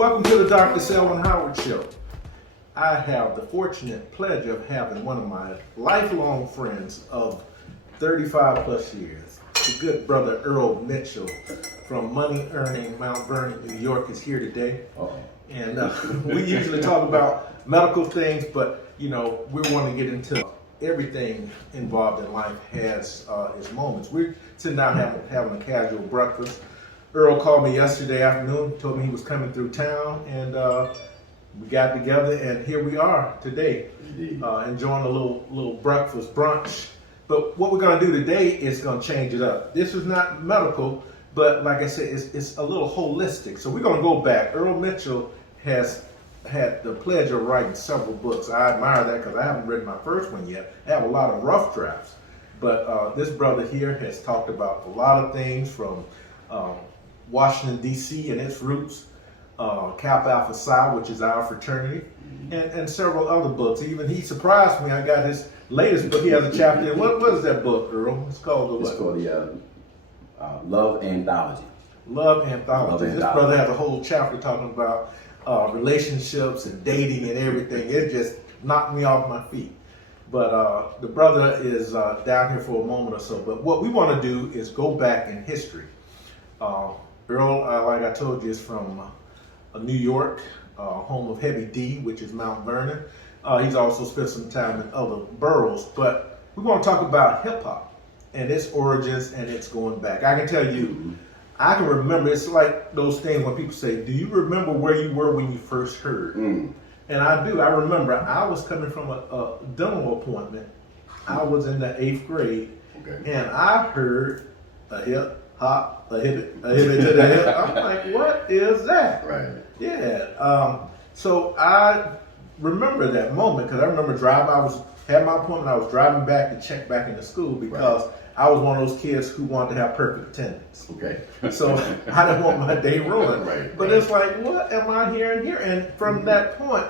Welcome to the Dr. Selwynn Howard Show. I have the fortunate pleasure of having one of my lifelong friends of 35 plus years, the good brother Earle Mitchell from Money Earning Mount Vernon, New York, is here today. And we usually talk about medical things, but we want to get into everything involved in life has its moments. We're sitting down having a casual breakfast. Earle called me yesterday afternoon, told me he was coming through town, and we got together, and here we are today, enjoying a little breakfast brunch. But what we're going to do today is going to change it up. This is not medical, but like I said, it's a little holistic. So we're going to go back. Earle Mitchell has had the pleasure of writing several books. I admire that because I haven't written my first one yet. I have a lot of rough drafts. But this brother here has talked about a lot of things from Washington, D.C. and its roots, Kappa Alpha Psi, which is our fraternity, and several other books. Even he surprised me. I got his latest book. He has a chapter in. What is that book, Earle? It's called the Love Anthology. Love Anthology. This brother has a whole chapter talking about relationships and dating and everything. It just knocked me off my feet. But the brother is down here for a moment or so. But what we want to do is go back in history. Earle, like I told you, is from New York, home of Heavy D, which is Mount Vernon. He's also spent some time in other boroughs, but we want to talk about hip hop and its origins and its going back. I can tell you, I can remember, it's like those things when people say, do you remember where you were when you first heard? And I do. I remember I was coming from a dental appointment. I was in the 8th grade, and I heard a hip hop, a hip to the hip. I'm like, what is that? Right. Yeah. So I remember that moment because I remember driving. Had my appointment. I was driving back to check back into school because I was one of those kids who wanted to have perfect attendance. So I didn't want my day ruined. But it's like, what am I hearing here? And from that point,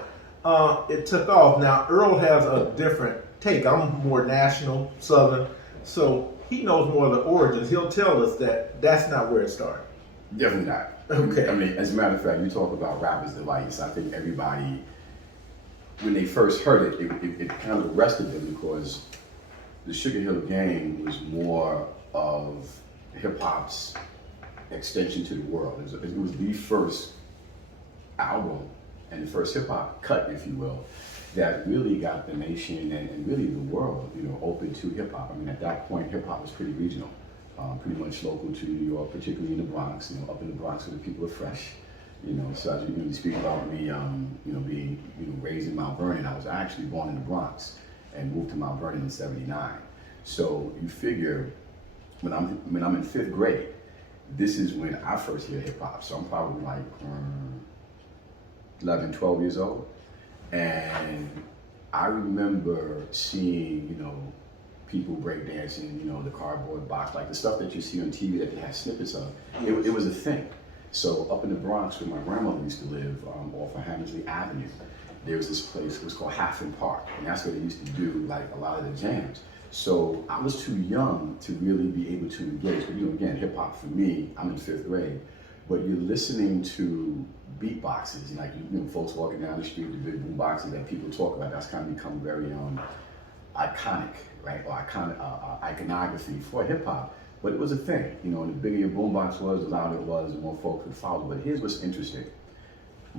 it took off. Now Earle has a different take. I'm more national, Southern. So he knows more of the origins. He'll tell us that that's not where it started. Definitely not. Okay. I mean, as a matter of fact, you talk about rapper's delights. I think everybody, when they first heard it kind of arrested them because the Sugar Hill Gang was more of hip hop's extension to the world. It was the first album and the first hip hop cut, if you will, that really got the nation and really the world, open to hip hop. I mean, at that point, hip hop was pretty regional, pretty much local to New York, particularly in the Bronx. Up in the Bronx where the people are fresh. So as you speak about me, being, raised in Mount Vernon, I was actually born in the Bronx and moved to Mount Vernon in '79. So you figure, when I'm in 5th grade, this is when I first hear hip hop. So I'm probably like 11, 12 years old. And I remember seeing, people breakdancing, the cardboard box, like the stuff that you see on TV that they have snippets of. It was a thing. So up in the Bronx where my grandmother used to live, off of Hammersley Avenue, there was this place, it was called Halfin Park. And that's where they used to do like a lot of the jams. So I was too young to really be able to engage. But again, hip hop for me, I'm in 5th grade. But you're listening to beatboxes, like folks walking down the street, the big boom boxes that people talk about. That's kind of become very iconic, right? Or iconography for hip hop. But it was a thing, and the bigger your boombox was, the louder it was, the more folks would follow. But here's what's interesting: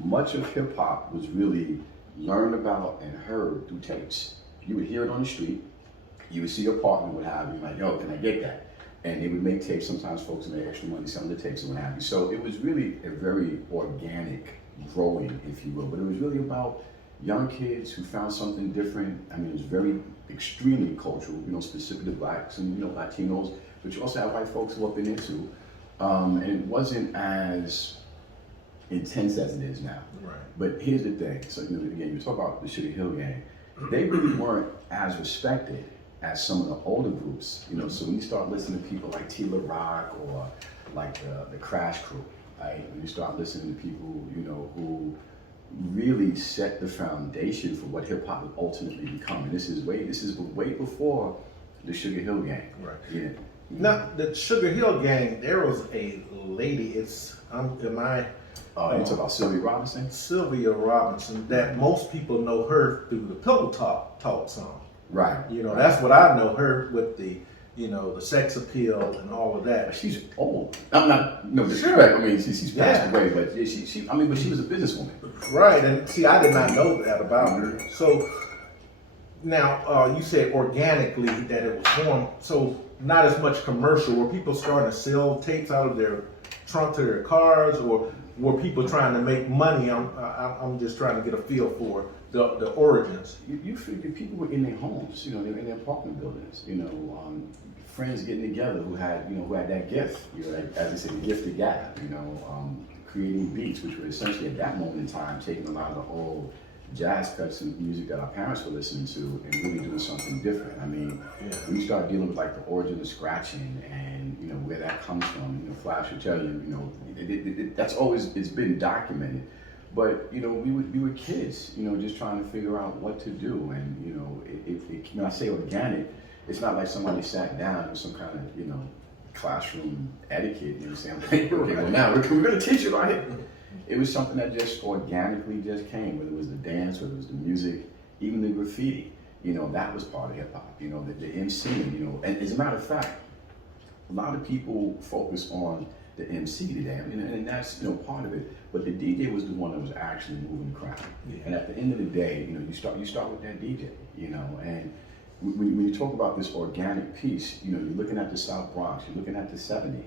much of hip hop was really learned about and heard through tapes. You would hear it on the street. You would see your partner would have you like, yo, can I get that? And they would make tapes. Sometimes folks made extra money selling the tapes and what have you. So it was really a very organic growing, if you will. But it was really about young kids who found something different. I mean, it was very extremely cultural, specific to blacks and, Latinos, but you also had white folks who up in there too. And it wasn't as intense as it is now. Right. But here's the thing. So, again, you talk about the Sugar Hill Gang. They really weren't as respected as some of the older groups, so when you start listening to people like Tila Rock or like the Crash Crew, right? When you start listening to people, who really set the foundation for what hip hop would ultimately become. And this is way before the Sugar Hill Gang. Right. Yeah. Now, the Sugar Hill Gang, there was a lady, am I You talk about Sylvia Robinson? Sylvia Robinson, that most people know her through the Pillow Talk song. Right. That's what I know her with, the the sex appeal and all of that. She's old. I'm not, no disrespect. I mean, she's passed away, but but she was a businesswoman. Right, and see, I did not know that about her. So now you said organically that it was formed, so not as much commercial. Were people starting to sell tapes out of their trunk to their cars, or were people trying to make money? I'm just trying to get a feel for the origins. You figure people were in their homes, they were in their apartment buildings, friends getting together who had that gift, like, as they say, the gift of gab, creating beats, which were essentially at that moment in time taking a lot of the old jazz cuts and music that our parents were listening to and really doing something different. I mean, when you start dealing with like the origin of scratching and where that comes from, Flash will tell you, that's always, it's been documented. But we were kids, just trying to figure out what to do. And when I say organic, it's not like somebody sat down with some kind of classroom etiquette. You understand? Okay, well now we're going to teach you right here. It was something that just organically just came, whether it was the dance, whether it was the music, even the graffiti. That was part of hip hop. The MCing. And as a matter of fact, a lot of people focus on the MC today, and that's part of it. But the DJ was the one that was actually moving the crowd. Yeah. And at the end of the day, you start with that DJ. And when you talk about this organic piece, you're looking at the South Bronx, you're looking at the '70s,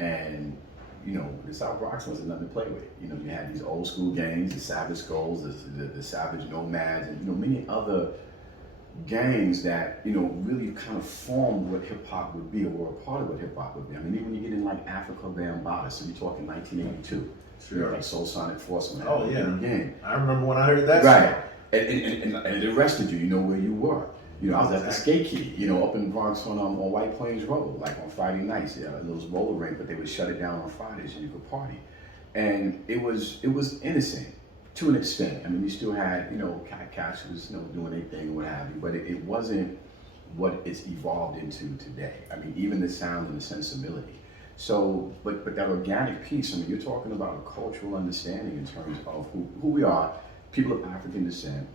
and the South Bronx wasn't nothing to play with. You had these old school gangs, the Savage Skulls, the Savage Nomads, and many other gangs that really kind of formed what hip hop would be, or were a part of what hip hop would be. I mean, even when you get in like Africa Bambaataa, so you're talking 1982, like Soul Sonic Force. Oh yeah, game. I remember when I heard that. Right, and it arrested you. You know where you were. I was at the skate key, up in the Bronx on White Plains Road, like on Friday nights. Yeah, it was roller rink, but they would shut it down on Fridays and you could party. And it was innocent to an extent. I mean, you still had, cats who was, doing their thing or what have you, but it wasn't what it's evolved into today. I mean, even the sound and the sensibility. So, but that organic piece, I mean, you're talking about a cultural understanding in terms of who we are, people of African descent,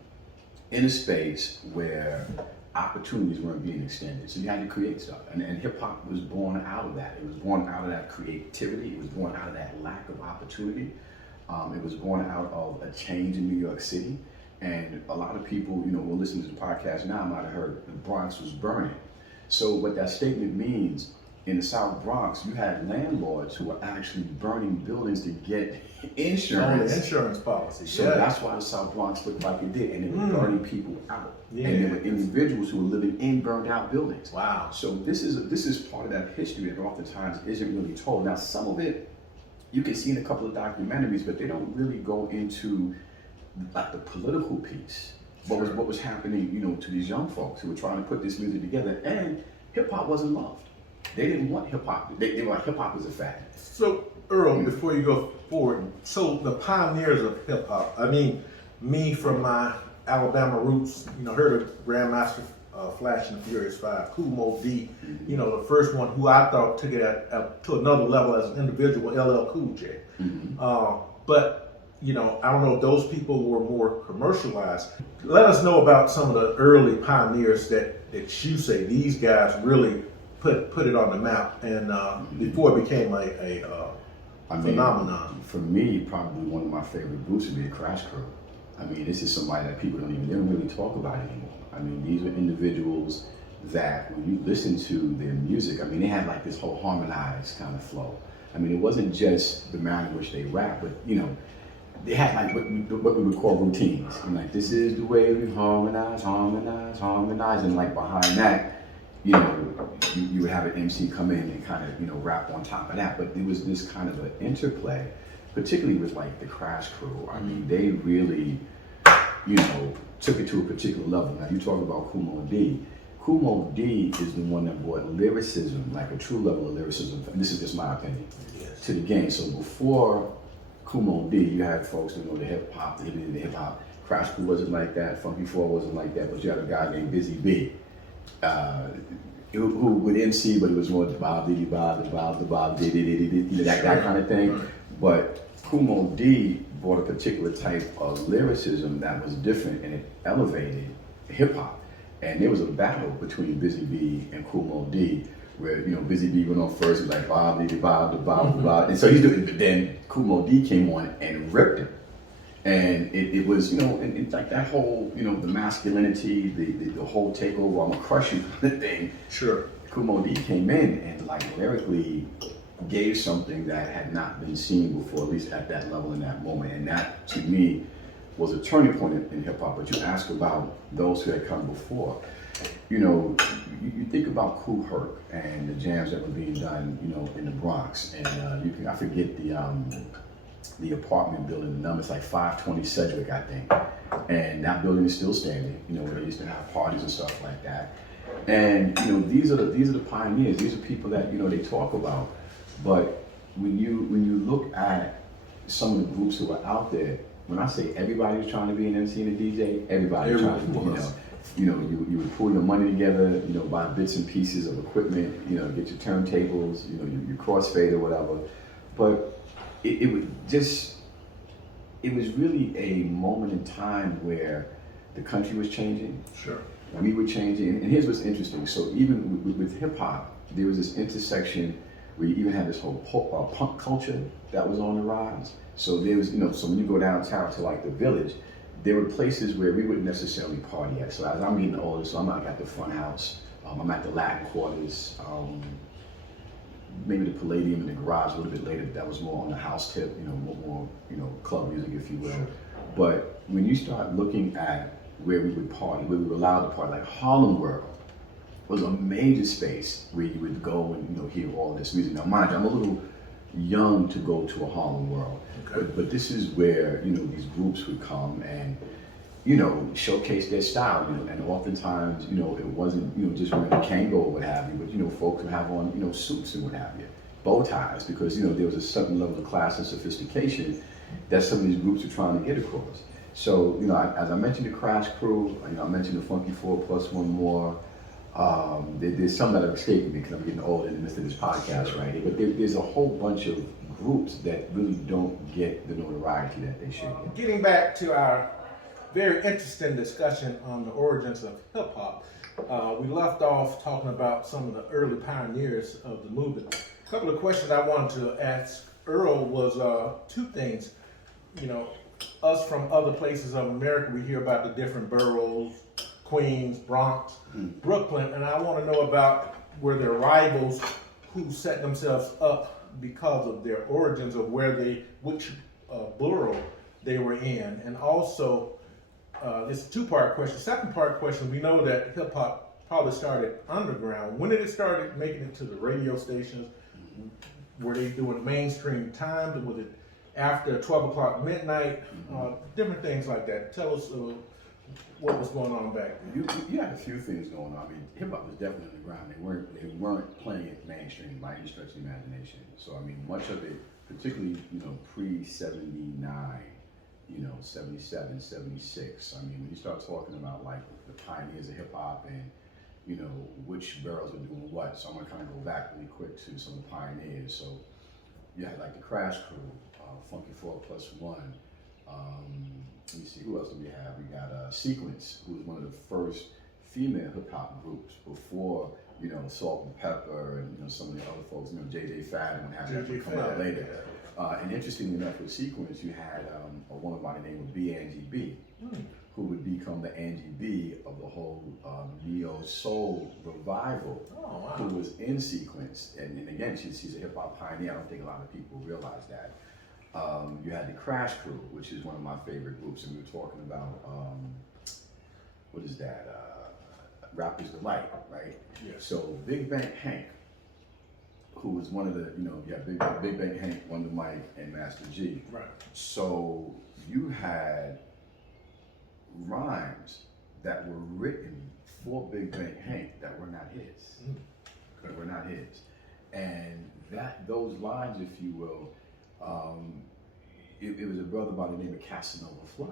in a space where opportunities weren't being extended. So you had to create stuff. And hip hop was born out of that. It was born out of that creativity. It was born out of that lack of opportunity. It was born out of a change in New York City. And a lot of people, who are listening to the podcast now might have heard the Bronx was burning. So what that statement means, in the South Bronx, you had landlords who were actually burning buildings to get insurance. Oh, the insurance policy. So that's why the South Bronx looked like it did, and they were burning people out. Yeah. And there were individuals who were living in burned out buildings. Wow. So this is part of that history that oftentimes isn't really told. Now, some of it you can see in a couple of documentaries, but they don't really go into like the political piece. What was happening, to these young folks who were trying to put this music together, and hip hop wasn't loved. They didn't want hip hop. They were like, hip hop was a fad. So Earl, before you go forward, so the pioneers of hip hop. I mean, me from my Alabama roots, heard of Grandmaster Flash and the Furious Five, Kool Moe Dee, the first one who I thought took it to another level as an individual, LL Cool J. But I don't know if those people were more commercialized. Let us know about some of the early pioneers that you say these guys really put it on the map, and before it became a phenomenon. For me, probably one of my favorite groups would be the Crash Crew. I mean, this is somebody that people don't really talk about anymore. I mean, these are individuals that when you listen to their music, I mean, they had like this whole harmonized kind of flow. I mean, it wasn't just the manner in which they rap, but they had like what we would call routines. And like, this is the way we harmonize, and like behind that, you would have an MC come in and kind of, rap on top of that. But there was this kind of an interplay, particularly with like the Crash Crew. I mean, they really, took it to a particular level. Now you talk about Kool Moe Dee. Kool Moe Dee is the one that brought lyricism, like a true level of lyricism, and this is just my opinion, to the game. So before Kool Moe Dee, you had folks who know the hip hop, the hip hop. Crash Crew wasn't like that. Funky Four wasn't like that. But you had a guy named Busy B. Who would MC, but it was more Bob Diddy Bob, the Bob Diddy, that kind of thing. But Kumo D brought a particular type of lyricism that was different, and it elevated hip hop. And there was a battle between Busy B and Kumo D, where Busy B went on first. He was like Bob, Bob, Bob, Bob, and so he's doing. But then Kumo D came on and ripped him. And it was, and like that whole, the masculinity, the whole takeover, I'm gonna crush you kind of thing. Sure. Kumo D came in and like lyrically gave something that had not been seen before, at least at that level in that moment. And that, to me, was a turning point in hip hop. But you ask about those who had come before. You think about Kool Herc and the jams that were being done, in the Bronx. And I forget the apartment building, the number, it's like 520 Sedgwick, I think. And that building is still standing, where they used to have parties and stuff like that. And, these are the pioneers. These are people that, they talk about. But when you look at some of the groups who are out there, when I say everybody was trying to be an MC and a DJ, everybody was trying to be, you would pull your money together, buy bits and pieces of equipment, get your turntables, your crossfade or whatever. But it was really a moment in time where the country was changing. Sure. We were changing, and here's what's interesting. So even with hip hop, there was this intersection where you even had this whole punk culture that was on the rise. So there was, so when you go downtown to like the Village, there were places where we wouldn't necessarily party at. So as I'm getting older, so I'm not at the front house. I'm at the Latin quarters. Maybe the Palladium in the garage a little bit later. That was more on the house tip, more club music, if you will. Sure. But when you start looking at where we would party, where we were allowed to party, like Harlem World was a major space where you would go and hear all this music. Now, mind you, I'm a little young to go to a Harlem World, okay. but this is where these groups would come and showcase their style, and oftentimes it wasn't just wearing a Kango or what have you, but folks would have on suits and what have you, bow ties, because there was a certain level of class and sophistication that some of these groups were trying to get across. So as I mentioned the Crash Crew, I mentioned the Funky 4 plus one more. There's some that are escaping me because I'm getting old in the midst of this podcast, right? But there's a whole bunch of groups that really don't get the notoriety that they should get. Getting back to our very interesting discussion on the origins of hip hop, we left off talking about some of the early pioneers of the movement. A couple of questions I wanted to ask Earl was two things. Us from other places of America, we hear about the different boroughs, Queens, Bronx, Brooklyn, and I want to know about were there rivals who set themselves up because of their origins of which borough they were in, and also this is a two-part question. Second part question: we know that hip hop probably started underground. When did it start making it to the radio stations? Were they doing mainstream times? Was it after 12 o'clock midnight? Different things like that. Tell us what was going on back then. You had a few things going on. I mean, hip hop was definitely underground. They weren't playing it mainstream by any stretch of the imagination. So I mean, much of it, particularly pre 79, 77, 76. I mean, when you start talking about like the pioneers of hip hop and which boroughs are doing what. So I'm gonna kind of go back really quick to some of the pioneers. So you had like the Crash Crew, Funky 4 plus one. Let me see, who else do we have? We got Sequence, who was one of the first female hip hop groups before, Salt and Pepper and some of the other folks, JJ Fad and what have you, come out later. And interestingly enough, with Sequence, you had a woman by the name of B. Angie B, who would become the Angie B of the whole neo soul revival, who was in Sequence. And again, she's a hip hop pioneer. I don't think a lot of people realize that. You had the Crash Crew, which is one of my favorite groups, and we were talking about what is that? Rapper's Delight, right? Yes. So Big Bank Hank, who was one of the, Big Bank Hank, Wonder Mike, and Master G. Right. So you had rhymes that were written for Big Bank Hank that were not his. That were not his, and those lines, if you will. It was a brother by the name of Casanova Fly,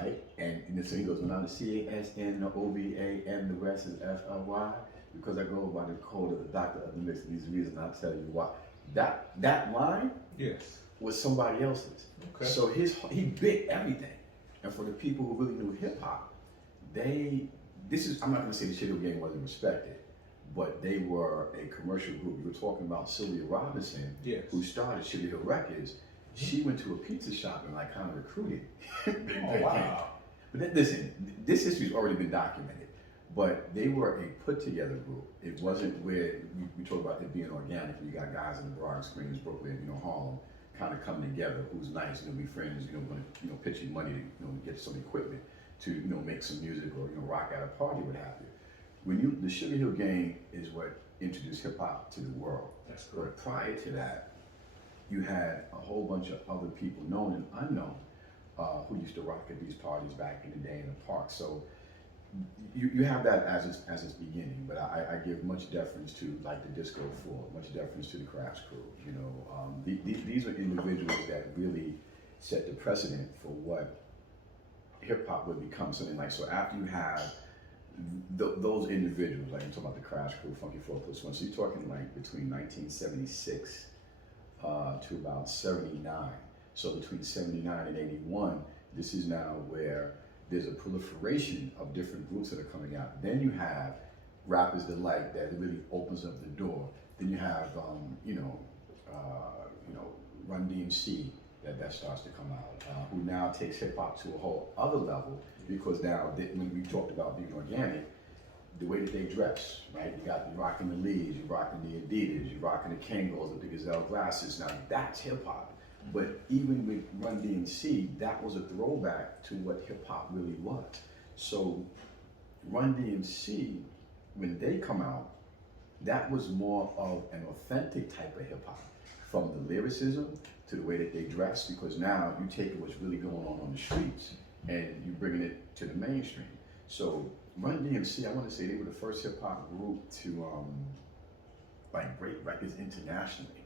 right? And so he goes, when I'm the CASN, the OVA, and the rest is FLY, because I go by the code of the doctor of the mix. These reasons I'll tell you why. That line, yes, was somebody else's. Okay. So he bit everything. And for the people who really knew hip hop, I'm not gonna say the Sugar Hill Gang wasn't respected, but they were a commercial group. You were talking about Sylvia Robinson, Yes. who started Sugar Hill Records. She went to a pizza shop and like kind of recruited. Oh, wow. But listen, this history's already been documented. But they were a put together group. It wasn't where we talk about it being organic. You got guys in the Bronx, Queens, Brooklyn, Harlem, kind of coming together. Who's nice, be friends. Going to pitch you money to get some equipment to make some music or rock at a party, what have you. The Sugar Hill Gang is what introduced hip hop to the world. That's correct. But prior to that, you had a whole bunch of other people, known and unknown, who used to rock at these parties back in the day in the park. So you have that as its beginning, but I give much deference to like the Disco Four, much deference to the Crash Crew. These are individuals that really set the precedent for what hip hop would become. Something like, so after you have those individuals, like you talk about the Crash Crew, Funky 4+1. So you're talking like between 1976 to about 79. So between 79 and 81, this is now where there's a proliferation of different groups that are coming out. Then you have Rappers Delight that really opens up the door. Then you have Run DMC that starts to come out, who now takes hip hop to a whole other level, because now when we talked about being organic, the way that they dress, right? You're rocking the Lees, you're rocking the Adidas, you're rocking the Kangol, the Gazelle glasses. Now that's hip hop. But even with Run DMC, that was a throwback to what hip hop really was. So Run DMC, when they come out, that was more of an authentic type of hip hop, from the lyricism to the way that they dress, because now you take what's really going on the streets and you're bringing it to the mainstream. So Run DMC, I want to say they were the first hip hop group to break records internationally,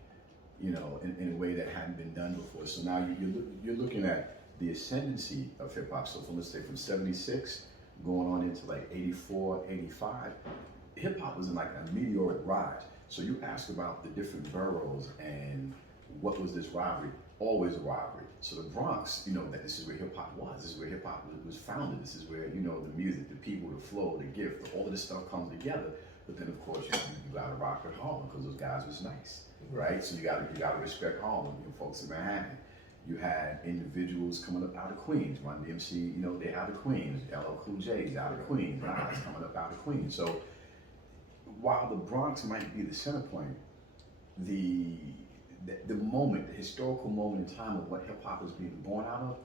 in a way that hadn't been done before. So now you're looking at the ascendancy of hip hop. So from 76 going on into like 84, 85, hip hop was in like a meteoric rise. So you ask about the different boroughs and what was this rivalry? Always a rivalry. So the Bronx, that this is where hip hop was. This is where hip hop was founded. This is where, the music, the people, the flow, the gift, all of this stuff comes together. But then of course you gotta rock with Harlem, because those guys was nice, right? So you gotta respect Harlem, folks in Manhattan. You had individuals coming up out of Queens. Run DMC, they out of Queens. LL Cool J's out of Queens. Nas coming up out of Queens. So while the Bronx might be the center point, the moment, the historical moment in time of what hip hop was being born out of,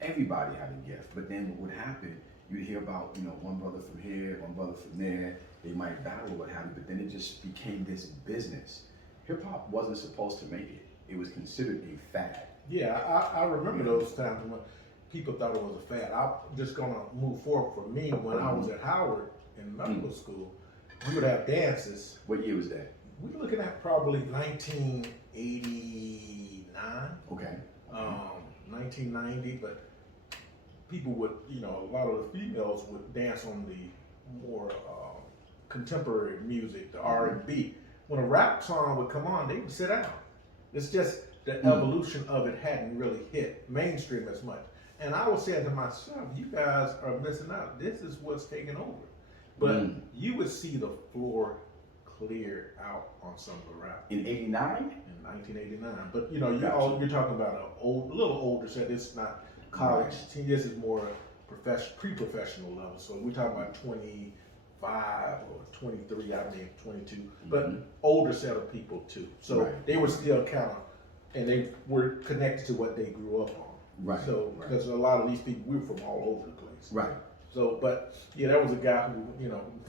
everybody had a gift. But then what would happen, you'd hear about, one brother from here, one brother from there, they might battle, what have you, but then it just became this business. Hip hop wasn't supposed to make it. It was considered a fad. Yeah, I remember those times when people thought it was a fad. I'm just gonna move forward. For me, when I was at Howard in medical school, we would have dances. What year was that? We were looking at probably 1989. Okay. 1990, but people would, a lot of the females would dance on the more contemporary music, the R&B. When a rap song would come on, they would sit down. It's just the evolution of it hadn't really hit mainstream as much. And I was saying to myself, you guys are missing out. This is what's taking over. But you would see the floor cleared out on some of the rap. In 89? In 1989. But you're talking about a little older set. It's not college. Right. This is more pre-professional level. So we're talking about 25 or 23, 22. But older set of people too. So they were still kind of, and they were connected to what they grew up on. Right. So because a lot of these people, we're from all over the place. Right. So, but that was a guy who,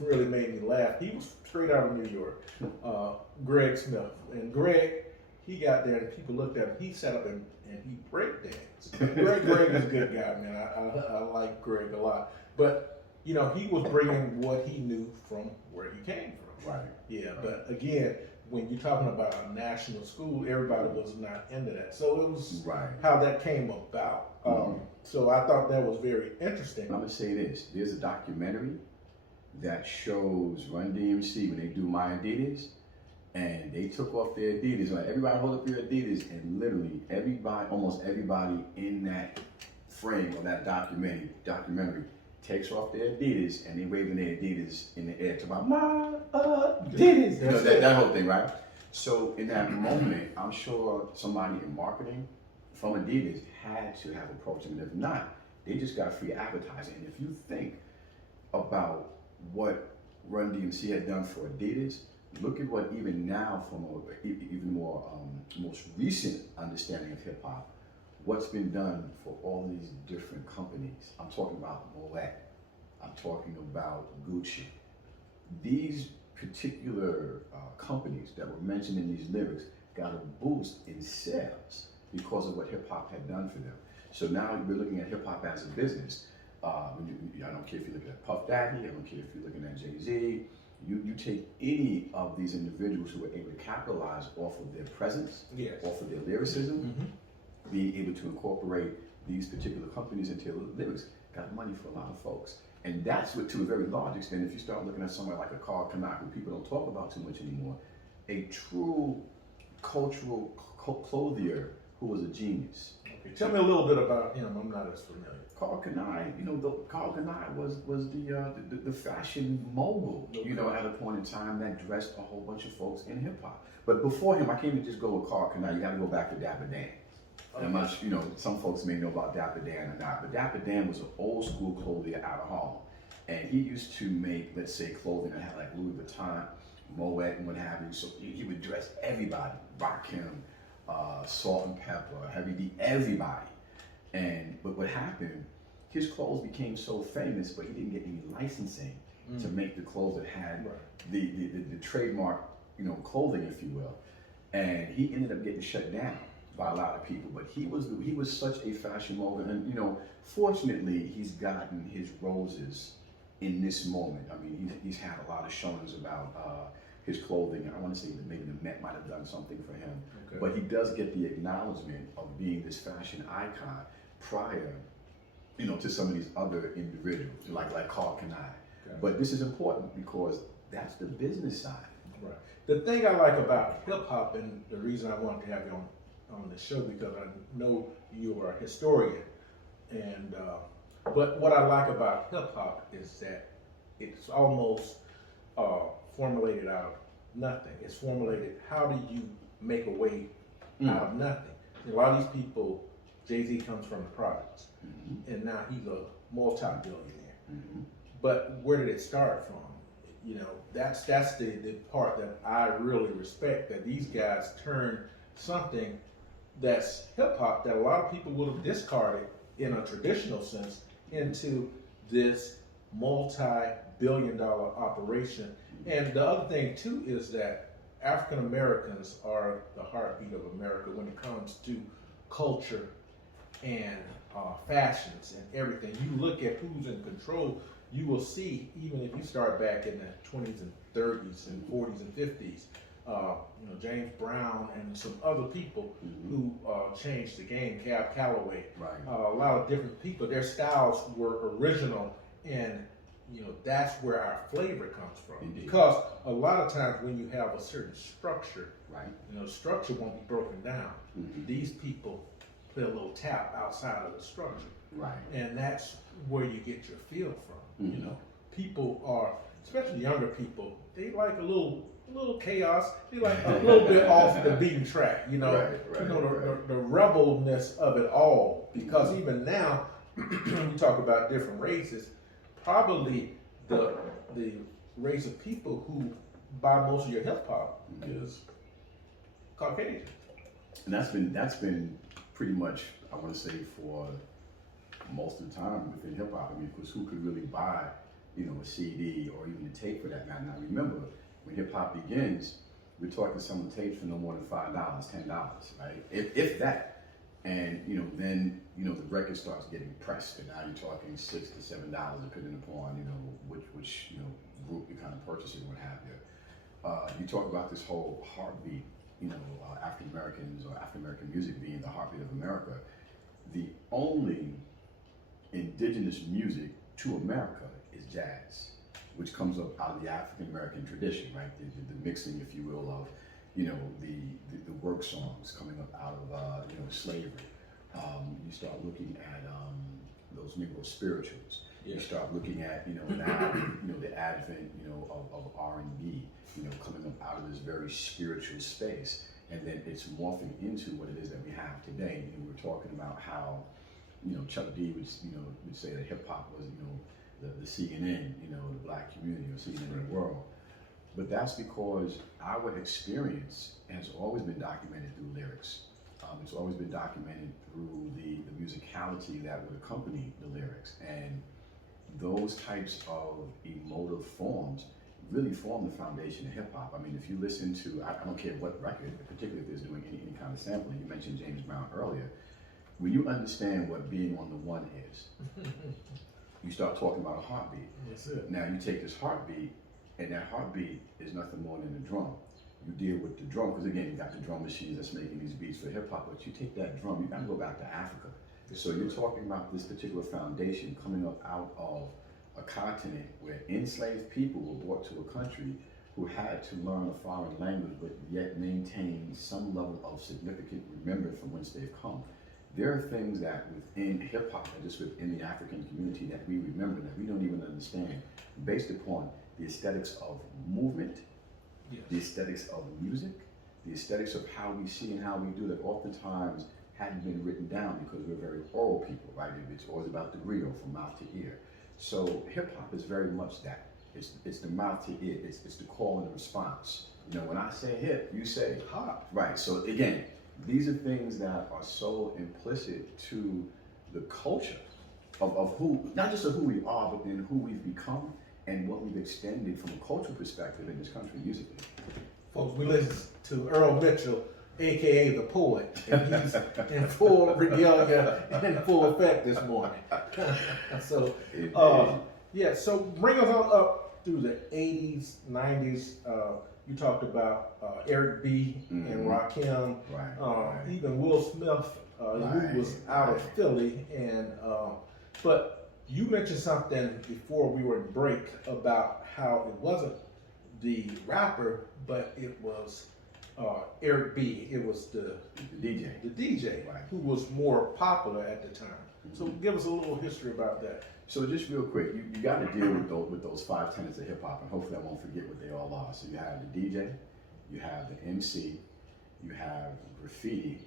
really made me laugh. He was straight out of New York, Greg Smith. And Greg, he got there and people looked at him. He sat up and he break danced. Greg is a good guy, man. I like Greg a lot. But, he was bringing what he knew from where he came from. Right. Yeah, but again, when you're talking about a national school, everybody was not into that. So it was how that came about. So I thought that was very interesting. I'm going to say this. There's a documentary that shows Run DMC when they do My Adidas. and they took off their Adidas. Like, everybody hold up your Adidas, and literally almost everybody in that frame of that documentary takes off their Adidas, and they waving their Adidas in the air to my Adidas. You know, that whole thing, right? So in that moment, I'm sure somebody in marketing from Adidas had to have approached them. And if not, they just got free advertising. And if you think about what Run DMC had done for Adidas, look at what even now, from a even more most recent understanding of hip hop, what's been done for all these different companies. I'm talking about Moet. I'm talking about Gucci. These particular companies that were mentioned in these lyrics got a boost in sales because of what hip hop had done for them. So now we're looking at hip hop as a business. I don't care if you're looking at Puff Daddy, I don't care if you're looking at Jay-Z. You take any of these individuals who are able to capitalize off of their presence, yes, off of their lyricism, being able to incorporate these particular companies into their lyrics, got money for a lot of folks. And that's what, to a very large extent, if you start looking at somebody like a Carl Kanak, who people don't talk about too much anymore, a true cultural clothier who was a genius. Okay. Tell me a little bit about him. I'm not as familiar. Carl Kanak, Carl Kanak was the fashion mogul, at a point in time that dressed a whole bunch of folks in hip hop. But before him, I can't even just go with Carl Kanak. You got to go back to Dapper Dan. And I'm not, some folks may know about Dapper Dan or not, but Dapper Dan was an old school clothier out of Harlem. And he used to make, let's say, clothing that had like Louis Vuitton, Moet, and what have you. So he would dress everybody, Rakim, Salt and Pepper, Heavy D, everybody. But what happened, his clothes became so famous, but he didn't get any licensing to make the clothes that had the trademark, clothing, if you will. And he ended up getting shut down by a lot of people. But he was such a fashion mogul, and fortunately, he's gotten his roses in this moment. I mean, he's had a lot of showings about his clothing. I want to say that maybe the Met might have done something for him. Okay. But he does get the acknowledgement of being this fashion icon prior, to some of these other individuals, like Carl Kanak. Okay. But this is important because that's the business side. Right. The thing I like about hip hop, and the reason I wanted to have you on the show, because I know you are a historian, and but what I like about hip hop is that it's almost formulated out of nothing. It's formulated, how do you make a way out of nothing? A lot of these people, Jay-Z comes from the projects, and now he's a multi-billionaire. But where did it start from? That's the part that I really respect, that these guys turned something that's hip-hop that a lot of people would have discarded in a traditional sense into this multi-billion-dollar operation. And the other thing too is that African Americans are the heartbeat of America when it comes to culture and fashions and everything. You look at who's in control, you will see, even if you start back in the 20s and 30s and 40s and 50s, James Brown and some other people who changed the game, Cab Calloway, a lot of different people, their styles were original, and that's where our flavor comes from. Indeed. Because a lot of times when you have a certain structure, the structure won't be broken down. These people play a little tap outside of the structure, and that's where you get your feel from. People are, especially younger people, they like a little chaos. They like a little bit off the beaten track. The rebelness of it all. Because even now, when we talk about different races, probably the race of people who buy most of your hip hop is Caucasian. And that's been pretty much, I want to say, for most of the time within hip hop. I mean, because who could really buy, a CD or even a tape for that matter? Now remember, when hip hop begins, we're talking some of the tapes for no more than $5, $10, right? If that. And then the record starts getting pressed, and now you're talking $6 to $7, depending upon which group you kind of purchase it, what have you. You talk about this whole heartbeat, African Americans or African American music being the heartbeat of America. The only indigenous music to America is jazz. which comes up out of the African American tradition, right? The mixing, if you will, of the work songs coming up out of slavery. You start looking at those Negro spirituals. Yeah. You start looking at now the advent of R&B coming up out of this very spiritual space, and then it's morphing into what it is that we have today. We're talking about how Chuck D would say that hip hop was the CNN the black community, or CNN in the world. But that's because our experience has always been documented through lyrics. It's always been documented through the musicality that would accompany the lyrics. And those types of emotive forms really form the foundation of hip hop. I mean, if you listen to, I don't care what record, particularly if it's doing any kind of sampling, you mentioned James Brown earlier, when you understand what being on the one is, you start talking about a heartbeat. That's it. Now you take this heartbeat, and that heartbeat is nothing more than a drum. You deal with the drum, because again, you got the drum machines that's making these beats for hip hop, but you take that drum, you gotta go back to Africa. So you're talking about this particular foundation coming up out of a continent where enslaved people were brought to a country who had to learn a foreign language, but yet maintain some level of significant remembrance from whence they've come. There are things that within hip hop, and just within the African community, that we remember that we don't even understand, based upon the aesthetics of movement, Yes. the aesthetics of music, the aesthetics of how we see and how we do that oftentimes hadn't been written down because we're very oral people, right? It's always about the griot, from mouth to ear. So hip hop is very much that. It's the mouth to ear. It's the call and the response. When I say hip, you say hop, right? So again, these are things that are so implicit to the culture of who, not just of who we are, but then who we've become and what we've extended from a cultural perspective in this country musically. Folks, we listen to Earle Mitchell, aka the poet, and he's in full regalia and in full effect this morning. So, so bring us on up through the 80s, 90s. You talked about Eric B. and Rakim, Right. even Will Smith, who was out of Philly, and but you mentioned something before we were in break about how it wasn't the rapper, but it was Eric B. It was the DJ, Right. who was more popular at the time. So give us a little history about that. So just real quick, you got to deal with those 5 tenets of hip hop, and hopefully I won't forget what they all are. So you have the DJ, you have the MC, you have graffiti,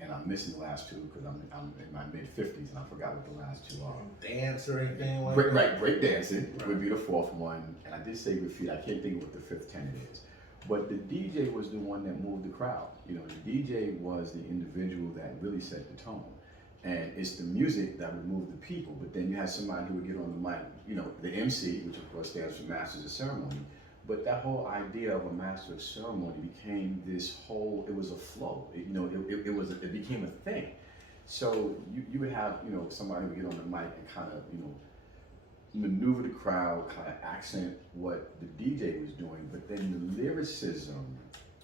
and I'm missing the last two because I'm in my mid-50s and I forgot what the last two are. Dance or anything like that? that? Break dancing would be the fourth one, and I did say graffiti. I can't think of what the fifth tenet is. But the DJ was the one that moved the crowd. The DJ was the individual that really set the tone. And it's the music that would move the people, but then you had somebody who would get on the mic, the MC, which of course stands for Masters of Ceremony. But that whole idea of a master of ceremony became this whole, it was a flow. It became a thing. So you would have, somebody would get on the mic and kind of, maneuver the crowd, kind of accent what the DJ was doing, but then the lyricism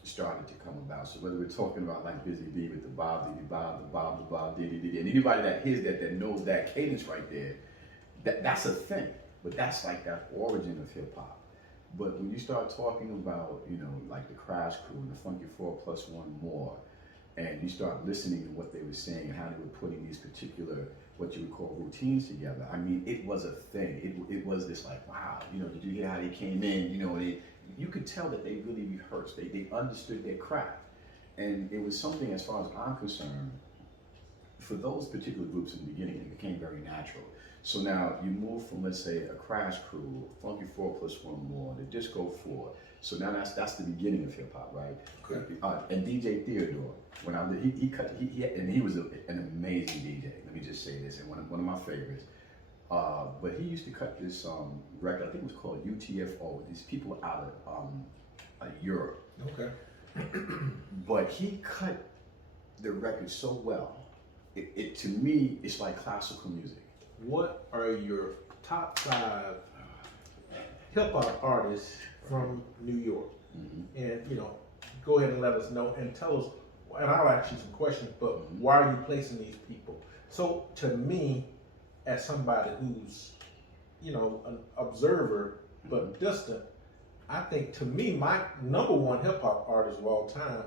started to come about. So whether we're talking about like Busy Bee with the bob, diddy bob, the bob, the bob, diddy diddy, and anybody that hears that knows that cadence right there, that's a thing. But that's like that origin of hip hop. But when you start talking about, like the Crash Crew and the Funky 4 plus 1 more, and you start listening to what they were saying and how they were putting these particular, what you would call routines together, I mean, it was a thing. It was this like, wow, did you hear how they came in? You could tell that they really rehearsed. They understood their craft. And it was something, as far as I'm concerned, for those particular groups in the beginning, it became very natural. So now you move from, let's say, a Crash Crew, Funky 4 plus 1 more, the Disco 4. So now that's the beginning of hip hop, right? Okay. And DJ Theodore, when he was an amazing DJ. Let me just say this, and one of my favorites. But he used to cut this record. I think it was called UTFO. These people out of Europe. Okay. But he cut the record so well. It to me, it's like classical music. What are your top 5 hip hop artists from New York? Mm-hmm. And go ahead and let us know and tell us. And I'll ask you some questions, but why are you placing these people? So to me, as somebody who's an observer, but distant. I think to me, my number one hip hop artist of all time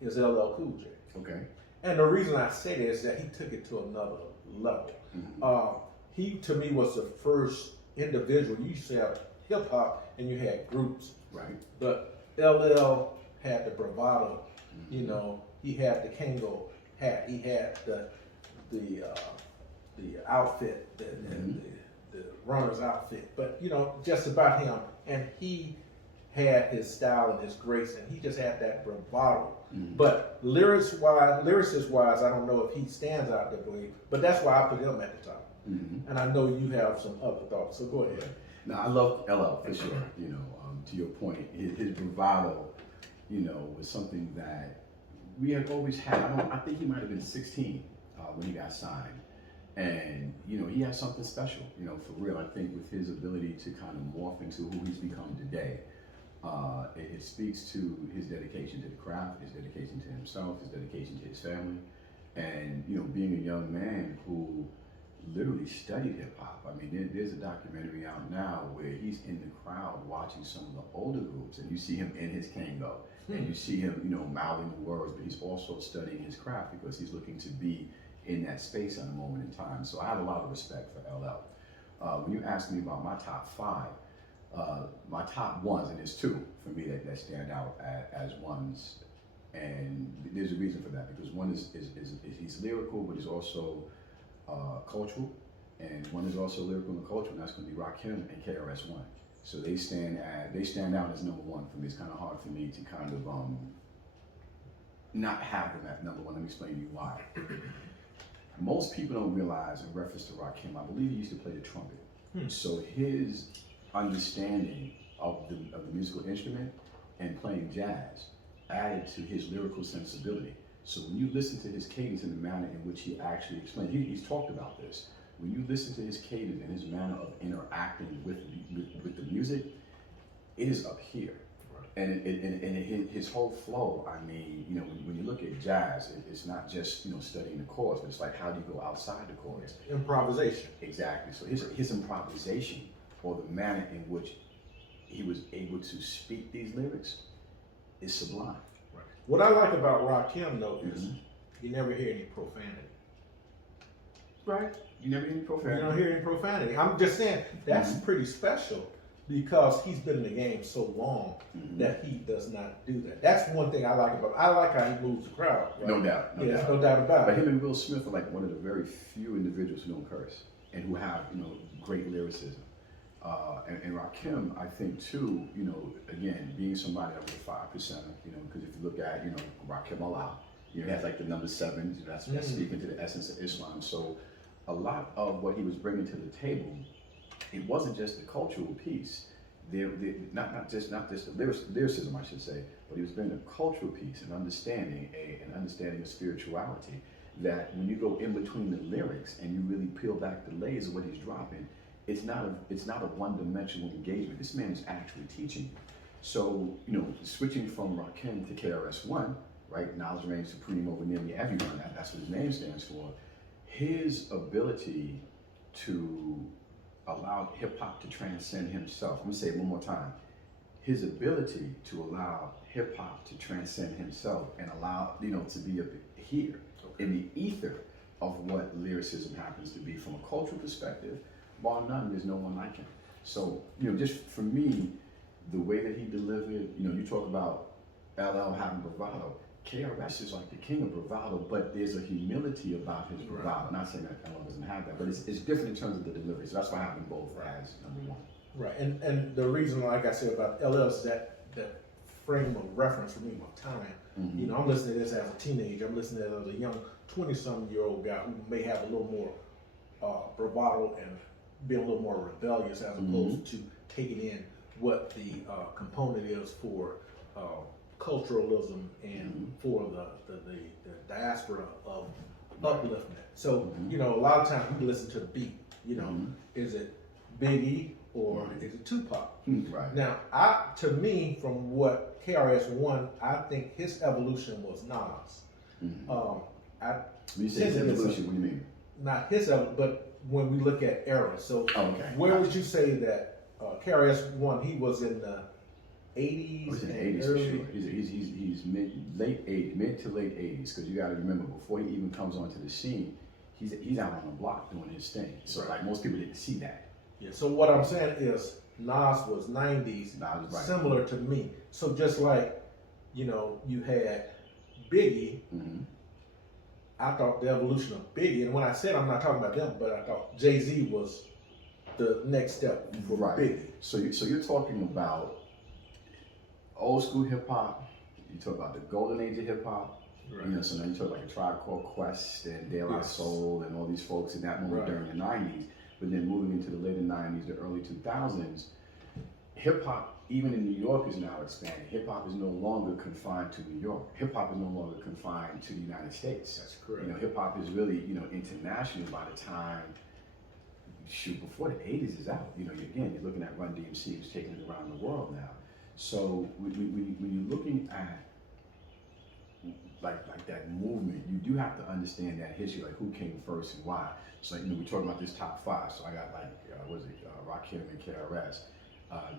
is LL Cool J. Okay. And the reason I say that is that he took it to another level. He, to me, was the first individual. You used to have hip hop and you had groups. Right. But LL had the bravado, you know, he had the Kango hat, he had the outfit, the runner's outfit, but you know, just about him. And he had his style and his grace, and he just had that bravado. But lyricist wise, I don't know if he stands out that way, but that's why I put him at the top. And I know you have some other thoughts, so go ahead. Now, I love LL for sure. You know, to your point, his bravado, you know, was something that we had always had. I think he might have been 16 when he got signed. And, you know, he had something special, you know, for real. I think with his ability to kind of morph into who he's become today, it speaks to his dedication to the craft, his dedication to himself, his dedication to his family. And, you know, being a young man who literally studied hip hop. I mean, there's a documentary out now where he's in the crowd watching some of the older groups, and you see him in his Kango, and you see him, you know, mouthing the words, but he's also studying his craft because he's looking to be in that space at a moment in time. So I have a lot of respect for LL. When you ask me about my top five, my top ones, and there's two for me that stand out as ones, and there's a reason for that, because one is he's lyrical, but he's also cultural, and one is also lyrical and cultural, and that's going to be Rakim and KRS-One. So they stand out as number one for me. It's kind of hard for me to kind of not have them at number one. Let me explain to you why. Most people don't realize, in reference to Rakim, I believe he used to play the trumpet. So his understanding of the musical instrument and playing jazz added to his lyrical sensibility. So when you listen to his cadence and the manner in which he actually explained, he's talked about this. When you listen to his cadence and his manner of interacting with the music, it is up here. Right. And his whole flow, I mean, you know, when you look at jazz, it's not just, you know, studying the chords, but it's like, how do you go outside the chords? Improvisation. Exactly. So his improvisation, or the manner in which he was able to speak these lyrics, is sublime. What I like about Rakim, though, is you never hear any profanity. Right. You never hear any profanity. You don't hear any profanity. I'm just saying, that's pretty special, because he's been in the game so long that he does not do that. That's one thing I like about him. I like how he moves the crowd. Right? No doubt. No doubt about it. But him and Will Smith are like one of the very few individuals who don't curse and who have, you know, great lyricism. And Rakim, I think too, you know, again, being somebody that was a 5%, you know, because if you look at, you know, Rakim Allah, you know, he has like the number 7, that's speaking to the essence of Islam. So a lot of what he was bringing to the table, it wasn't just the cultural piece. Not just the lyricism, I should say, but he was bringing a cultural piece, an understanding of spirituality. That when you go in between the lyrics and you really peel back the layers of what he's dropping, it's not a one-dimensional engagement. This man is actually teaching. So, you know, switching from Rakim to KRS-One, right? Knowledge reigns supreme over nearly everyone. That's what his name stands for. His ability to allow hip hop to transcend himself. I'm gonna say it one more time. His ability to allow hip hop to transcend himself and allow, you know, to be here in the ether of what lyricism happens to be from a cultural perspective. Bar none, there's no one like him. So, you know, just for me, the way that he delivered, you know, you talk about LL having bravado. KRS is like the king of bravado, but there's a humility about his bravado. Not saying that LL doesn't have that, but it's different in terms of the delivery. So that's why I have them both as number one. Right, and the reason, like I said, about LL is that frame of reference for me of time. You know, I'm listening to this as a teenager. I'm listening to it as a young 20-something-year-old guy who may have a little more bravado and be a little more rebellious, as opposed to taking in what the component is for culturalism and for the diaspora of upliftment. So, you know, a lot of times we listen to the beat. You know, is it Biggie or is it Tupac? Right. Now, to me, from what KRS-One, I think his evolution was Nas. When you say his evolution, what do you mean? Not his evolution, but when we look at era. So, where would you say that KRS-One, he was in the 80s. He was in the and 80s early. for sure. He's mid to late 80s, because you got to remember, before he even comes onto the scene, he's out on the block doing his thing. So Right. like most people didn't see that. Yeah. So what I'm saying is Nas was 90s, Nas was right. similar to me. So just like, you know, you had Biggie. Mm-hmm. I thought the evolution of Biggie, and when I said I'm not talking about them, but I thought Jay-Z was the next step for Right. Biggie. So you're talking about old school hip hop. You talk about the golden age of hip hop. Right. You know, so now you talk like a Tribe Called Quest and De La Yes. Soul and all these folks in that moment Right. during the 90s. But then moving into the later 90s, the early 2000s, hip hop, even in New York, is now expanding. Hip hop is no longer confined to New York. Hip hop is no longer confined to the United States. That's correct. You know, hip hop is really, you know, international by the time, shoot, before the 80s is out. You know, again, you're looking at Run DMC, who's taking it around the world now. So when you're looking at like that movement, you do have to understand that history, like who came first and why. So, you know, we're talking about this top five. So I got like, Rakim and KRS.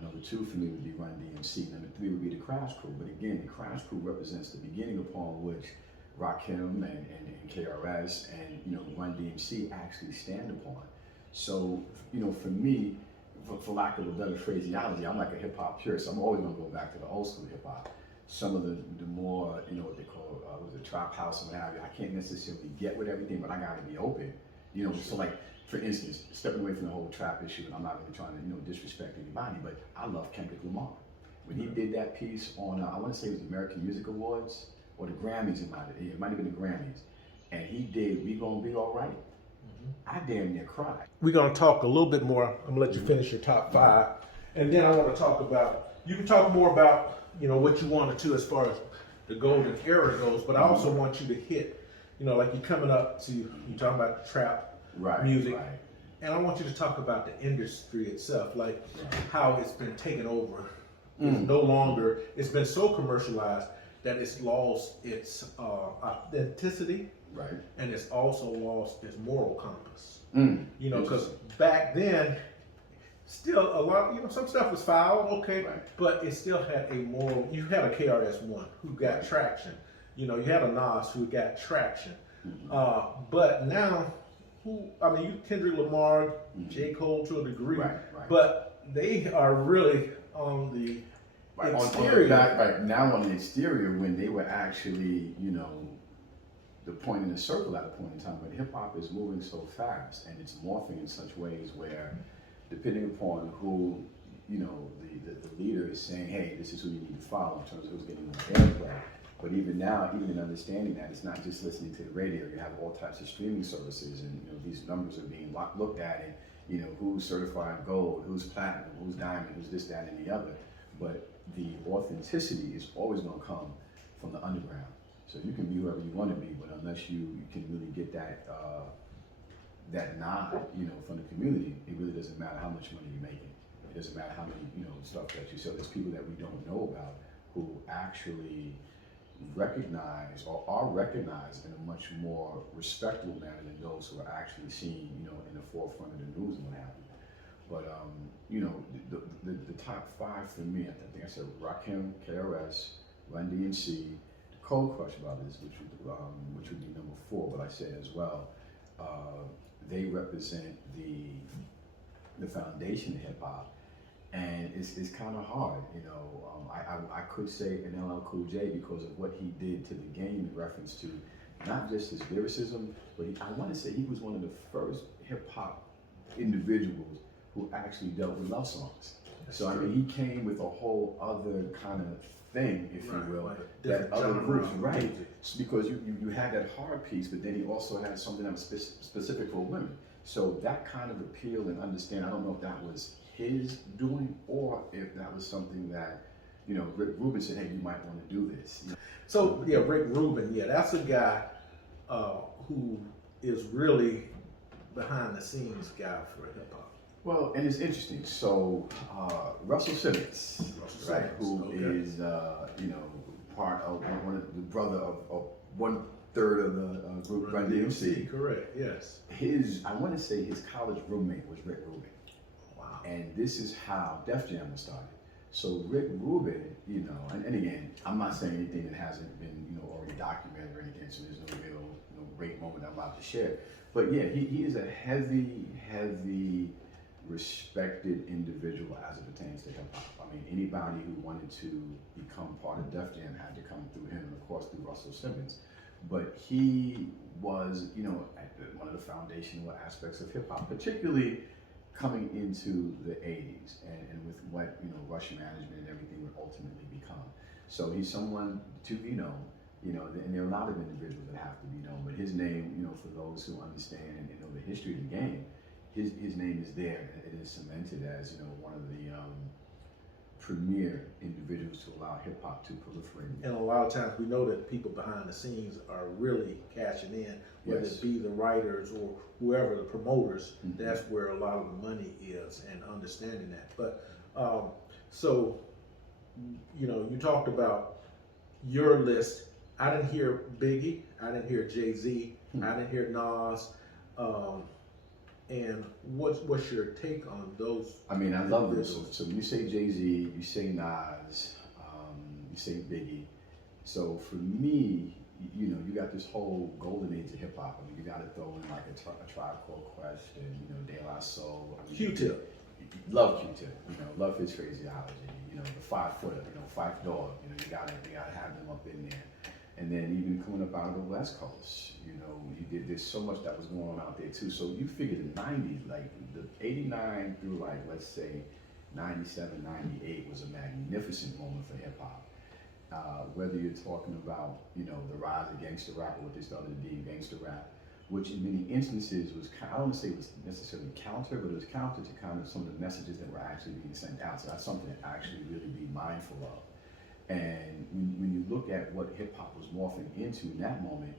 Number two for me would be Run DMC. Number three would be the Crash Crew. But again, the Crash Crew represents the beginning upon which Rakim and KRS and, you know, Run DMC actually stand upon. So, you know, for me, for lack of a better phraseology, I'm like a hip hop purist. So I'm always gonna go back to the old school hip hop. Some of the more, you know, what they call, trap house and what have you. I can't necessarily get with everything, but I gotta be open. You know, so like, for instance, stepping away from the whole trap issue, and I'm not really trying to, you know, disrespect anybody, but I love Kendrick Lamar. When he did that piece on, I want to say it was the American Music Awards, or the Grammys, it might have been the Grammys, and he did We Gonna Be All Right. I damn near cried. We're going to talk a little bit more. I'm going to let you finish your top five. And then I want to talk about, you can talk more about, you know, what you wanted to as far as the golden era goes, but I also want you to hit, you know, like you're coming up to, you're talking about the trap music. Right. And I want you to talk about the industry itself, like how it's been taken over. It's no longer, it's been so commercialized that it's lost its authenticity. Right. And it's also lost its moral compass. You know, because Interesting. back then, still a lot, you know, some stuff was foul, okay, Right. but it still had a moral. You had a KRS-One who got traction. You know, you had a Nas who got traction. But now, Kendrick Lamar, J. Cole to a degree, Right. but they are really on the exterior. Right now on the exterior, when they were actually, you know, the point in the circle at a point in time, but hip hop is moving so fast and it's morphing in such ways where, depending upon who, you know, the leader is saying, hey, this is who you need to follow in terms of who's getting more airplay. But even now, even in understanding that, it's not just listening to the radio. You have all types of streaming services, and you know these numbers are being looked at, and you know who's certified gold, who's platinum, who's diamond, who's this, that, and the other. But the authenticity is always going to come from the underground. So you can be whoever you want to be, but unless you can really get that that nod, you know, from the community, it really doesn't matter how much money you're making. It doesn't matter how many, you know, stuff that you sell. There's people that we don't know about who actually recognize or are recognized in a much more respectable manner than those who are actually seen, you know, in the forefront of the news and what have you. But you know, the top five for me, I think I said Rakim, KRS, Run DMC, Cold Crush Brothers, which would be number four, but I said as well, they represent the foundation of hip hop, and it's kind of hard, you know. I could say an LL Cool J because of what he did to the game in reference to not just his lyricism, but I want to say he was one of the first hip hop individuals who actually dealt with love songs. So I mean, he came with a whole other kind of thing, if you will, that other groups, right? Because you had that hard piece, but then he also had something that was specific for women. So that kind of appeal and understand, I don't know if that was his doing or if that was something that, you know, Rick Rubin said, hey, you might want to do this. You know? So yeah, Rick Rubin, yeah, that's a guy who is really behind the scenes guy for hip hop. Well, and it's interesting. So Russell Simmons, right, who is you know, part of one of the brother of 1/3 of the group Run DMC. Correct. Yes. I want to say his college roommate was Rick Rubin. Wow. And this is how Def Jam was started. So Rick Rubin, you know, and again, I'm not saying anything that hasn't been, you know, already documented or anything, so there's no real, you know, great moment I'm about to share. But yeah, he is a heavy respected individual as it pertains to hip hop. I mean, anybody who wanted to become part of Def Jam had to come through him, and of course through Russell Simmons. But he was, you know, one of the foundational aspects of hip hop, particularly coming into the 80s and with what, you know, Rush management and everything would ultimately become. So he's someone to be known, you know, and there are a lot of individuals that have to be known, but his name, you know, for those who understand and know the history of the game, his name is there, and it is cemented as, you know, one of the premier individuals to allow hip hop to proliferate. And a lot of times we know that people behind the scenes are really cashing in, whether Yes. it be the writers or whoever, the promoters. That's where a lot of the money is, and understanding that. But so, you know, you talked about your list. I didn't hear Biggie. I didn't hear Jay-Z. I didn't hear Nas. And what's your take on those? I mean, I love this. So when you say Jay-Z, you say Nas, you say Biggie. So for me, you know, you got this whole golden age of hip hop. I mean, you got to throw in like a Tribe Called Quest and, you know, De La Soul. I mean, Q-Tip. Love Q-Tip. You know, love his phraseology. You know, the 5 footer. You know, Fife Dog. You know, you gotta have them up in there. And then even coming up out of the West Coast, you know, there's so much that was going on out there too. So you figure the 90s, like the 89 through like, let's say 97, 98 was a magnificent moment for hip hop. Whether you're talking about, you know, the rise of gangster rap or what they started to be gangster rap, which in many instances was, I don't want to say it was necessarily counter, but it was counter to kind of some of the messages that were actually being sent out. So that's something to actually really be mindful of. And when you look at what hip hop was morphing into in that moment,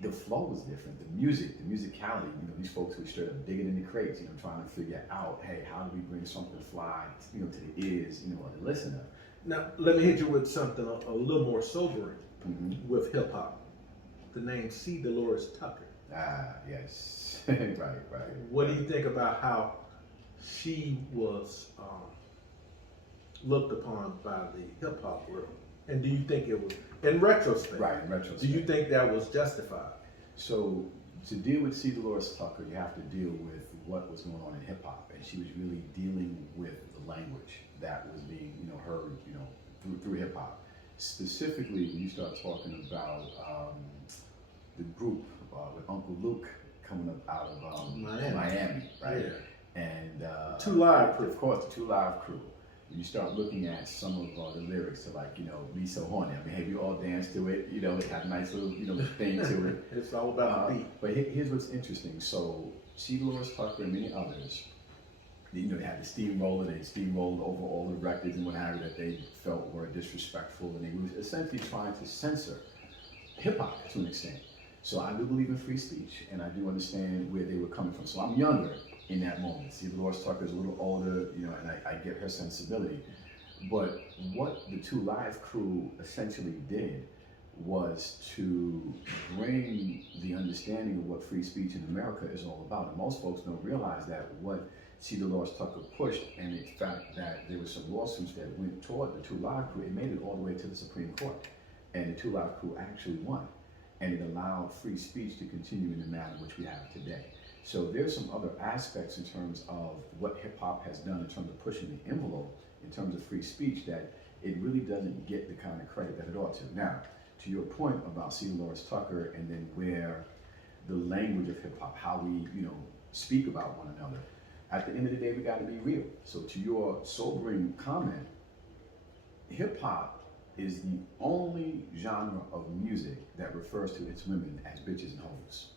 the flow was different. The music, the musicality, you know, these folks were straight up digging in the crates, you know, trying to figure out, hey, how do we bring something fly, you know, to the ears, you know, of the listener. Now, let me hit you with something a little more sobering with hip hop. The name C. Dolores Tucker. Ah, yes. right. What do you think about how she was looked upon by the hip hop world? And do you think it was, in retrospect, Right, in retrospect. do you think that was justified? So to deal with C. Dolores Tucker, you have to deal with what was going on in hip hop, and she was really dealing with the language that was being, you know, heard, you know, through hip hop. Specifically, when you start talking about the group with Uncle Luke coming up out of Miami, right? Yeah. And Two Live Crew. Of course, the Two Live Crew. When you start looking at some of the lyrics to, like, you know, Be So Horny. I mean, hey, we all dance to it, you know, it had a nice little, you know, thing to it. It's all about the beat. But here's what's interesting. So C. Dolores Tucker and many others, you know, they had the steamroller, they steamrolled over all the records and what have you that they felt were disrespectful, and they were essentially trying to censor hip hop to an extent. So I do believe in free speech, and I do understand where they were coming from. So I'm younger in that moment. See, Dolores Tucker is a little older, you know, and I get her sensibility. But what the Two Live Crew essentially did was to bring the understanding of what free speech in America is all about. And most folks don't realize that what C. Dolores Tucker pushed, and the fact that there were some lawsuits that went toward the Two Live Crew, it made it all the way to the Supreme Court. And the Two Live Crew actually won. And it allowed free speech to continue in the manner which we have today. So there's some other aspects in terms of what hip hop has done in terms of pushing the envelope in terms of free speech that it really doesn't get the kind of credit that it ought to. Now, to your point about C. Dolores Tucker and then where the language of hip hop, how we, you know, speak about one another, at the end of the day, we got to be real. So to your sobering comment, hip hop is the only genre of music that refers to its women as bitches and hoes.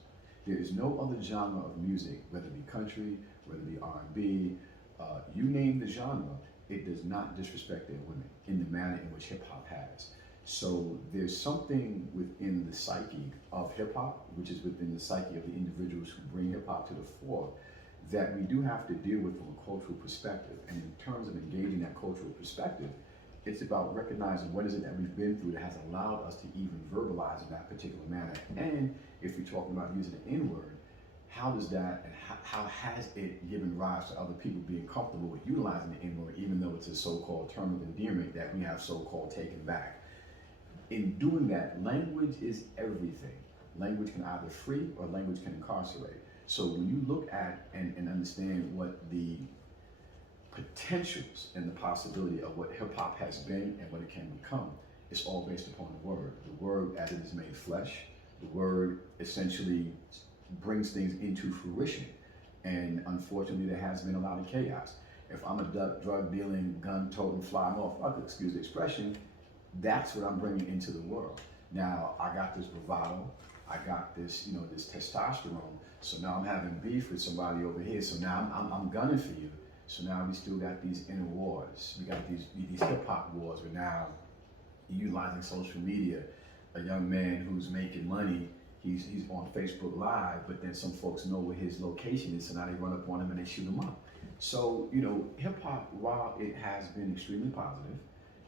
There is no other genre of music, whether it be country, whether it be R&B, you name the genre, it does not disrespect their women in the manner in which hip hop has. So there's something within the psyche of hip hop, which is within the psyche of the individuals who bring hip hop to the fore, that we do have to deal with from a cultural perspective. And in terms of engaging that cultural perspective, it's about recognizing what is it that we've been through that has allowed us to even verbalize in that particular manner. And if you're talking about using the N-word, how does that, and how has it given rise to other people being comfortable with utilizing the N-word, even though it's a so-called term of endearment that we have so-called taken back? In doing that, language is everything. Language can either free or language can incarcerate. So when you look at and understand what the potentials and the possibility of what hip hop has been and what it can become, it's all based upon the word. The word as it is made flesh, the word essentially brings things into fruition. And unfortunately, there has been a lot of chaos. If I'm a drug dealing, gun toting, flying off, excuse the expression, that's what I'm bringing into the world. Now, I got this bravado, I got this, this testosterone. So now I'm having beef with somebody over here. So now I'm gunning for you. So now we still got these inner wars. We got these hip hop wars. We're now utilizing social media. A young man who's making money, he's on Facebook Live, but then some folks know where his location is, so now they run up on him and they shoot him up. So, hip hop, while it has been extremely positive,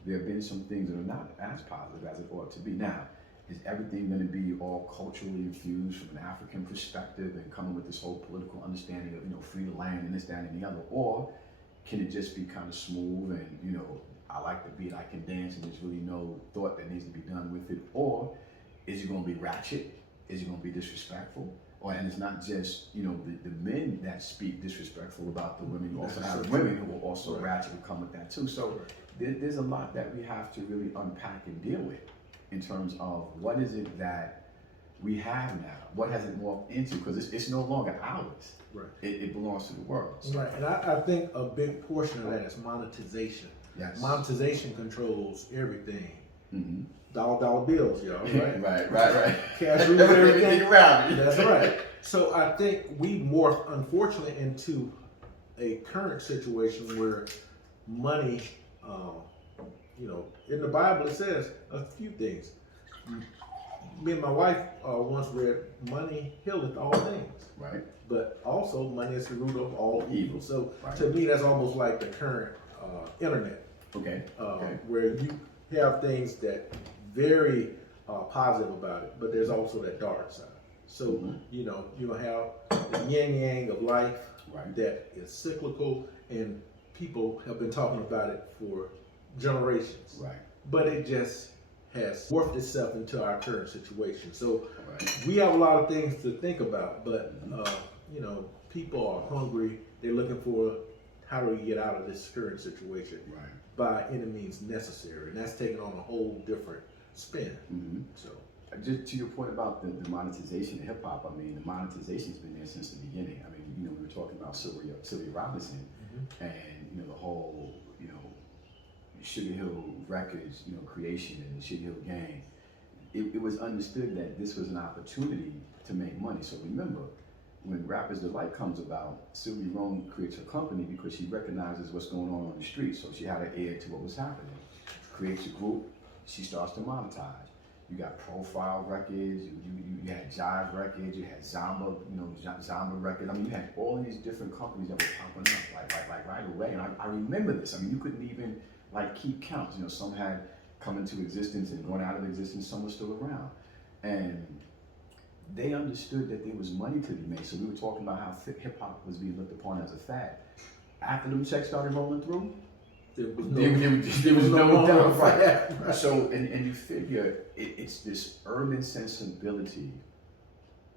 there have been some things that are not as positive as it ought to be. Now, is everything going to be all culturally infused from an African perspective and coming with this whole political understanding of, free the land and this, that, and the other? Or can it just be kind of smooth and, I like the beat, I can dance, and there's really no thought that needs to be done with it? Or is it going to be ratchet? Is it going to be disrespectful? And it's not just, the men that speak disrespectful about the women. You also have women who are also ratchet who come with that too. So there's a lot that we have to really unpack and deal with in terms of what is it that we have now? What has it morphed into? Because it's no longer ours. Right. It belongs to the world. So. Right, and I think a big portion of that is monetization. Yes. Monetization controls everything. Mm-hmm. Dollar bills, y'all, right? right. Cash rules everything around. That's right. So I think we morphed, unfortunately, into a current situation where money, in the Bible it says a few things. Me and my wife once read, money healeth all things. Right. But also, money is the root of all evil. So right. To me, that's almost like the current internet. Okay. Where you have things that very positive about it, but there's also that dark side. So, you have the yin yang of life that is cyclical, and people have been talking about it for generations. Right. But it just has morphed itself into our current situation. So we have a lot of things to think about, but people are hungry. They're looking for how do we get out of this current situation by any means necessary, and that's taking on a whole different spin. Mm-hmm. So, just to your point about the monetization of hip hop, I mean, the monetization's been there since the beginning. I mean, we were talking about Sylvia Robinson, and the whole Sugar Hill Records creation and the Sugar Hill Gang. It was understood that this was an opportunity to make money. So remember, when Rappers Delight comes about, Sylvia Rome creates her company because she recognizes what's going on the street. So she had an ear to what was happening. Creates a group, she starts to monetize. You got Profile Records, you had Jive Records, you had Zamba, Zamba Records. I mean, you had all these different companies that were popping up like right away. And I remember this. I mean, you couldn't even keep counts. Some had come into existence and gone out of existence. Some were still around, and they understood that there was money to be made. So we were talking about how hip hop was being looked upon as a fad. After them checks started rolling through, there was no doubt, right? So, and you figure it's this urban sensibility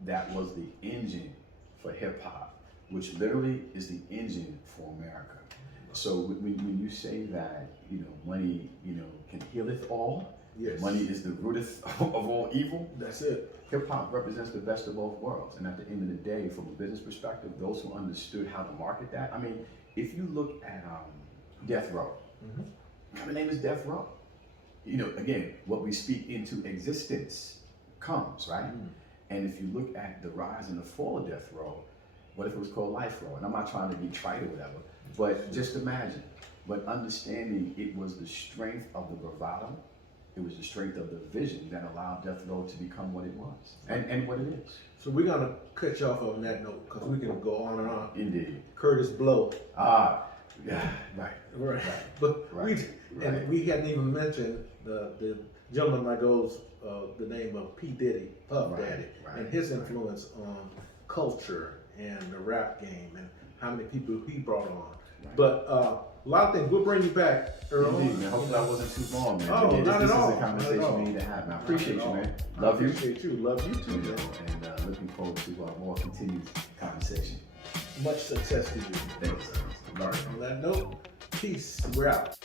that was the engine for hip hop, which literally is the engine for America. So when you say that money can healeth all, yes. Money is the root of all evil. That's it. Hip hop represents the best of both worlds, and at the end of the day, from a business perspective, those who understood how to market that. I mean, if you look at Death Row, my name is Death Row. Again, what we speak into existence comes, right? And if you look at the rise and the fall of Death Row, what if it was called Life Row? And I'm not trying to be trite or whatever, but just imagine. But understanding it was the strength of the bravado, it was the strength of the vision that allowed Death Row to become what it was and what it is. So we're gonna cut you off on that note because we can go on and on. Indeed. Curtis Blow. Yeah, right. But we hadn't even mentioned the gentleman that goes the name of P. Diddy, Puff Daddy, and his influence on culture and the rap game and how many people he brought on. Right. But a lot of things. We'll bring you back, Earl. Indeed, man. Hopefully I wasn't too long, man. Oh, Again, not this at all. is a conversation we need to have. Man. I appreciate you, man. Love you. Appreciate you. Love you too, man. And looking forward to more continued conversation. Much success to you. Thanks. All right. On that note, peace. We're out.